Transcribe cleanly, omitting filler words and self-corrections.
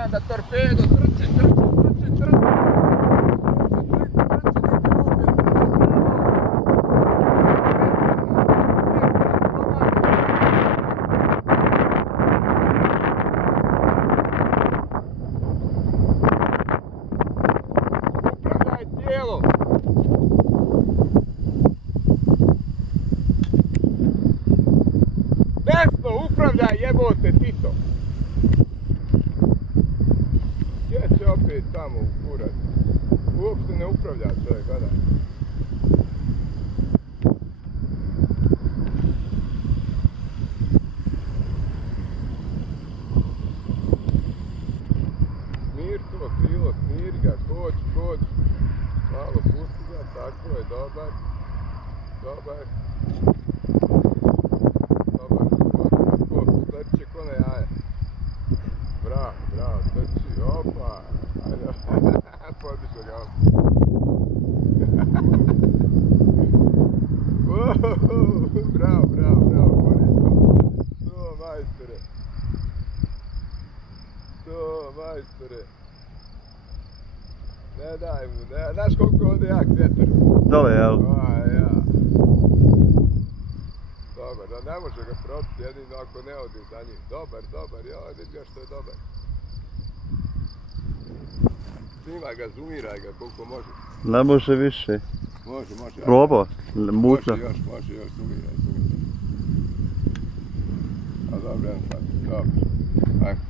komanda torpedo, trči, trči, trči, trči. Upravljaj tijelo. Desno upravljaj, jebote Tito. Gdje će opet tamo u kurac? Uopšte ne upravlja čovjek, gledaj. Smir to krilo, smir ga, koči, koči. Malo pusti ga, tako je, dobar. Dobar. Trči ko na jaje. Bravo, bravo, trči, opa. Podišao ga bravo, bravo, bravo, Boris. To, majstore. To, majstore. Ne daj mu, ne, znaš koliko ovdje jak vjetar? Dole, jel? Ja. Dobar, da ne može ga probiti, jedino ako ne odi za njim. Dobar, dobar, joj, vidi ga što je dobar. Snima ga, zoomiraj ga koliko može. Ne može više. Može, može. Probao? Mutno. Može još, zoomiraj, zoomiraj. A dobro, jedan sad, dobro. Ajmo.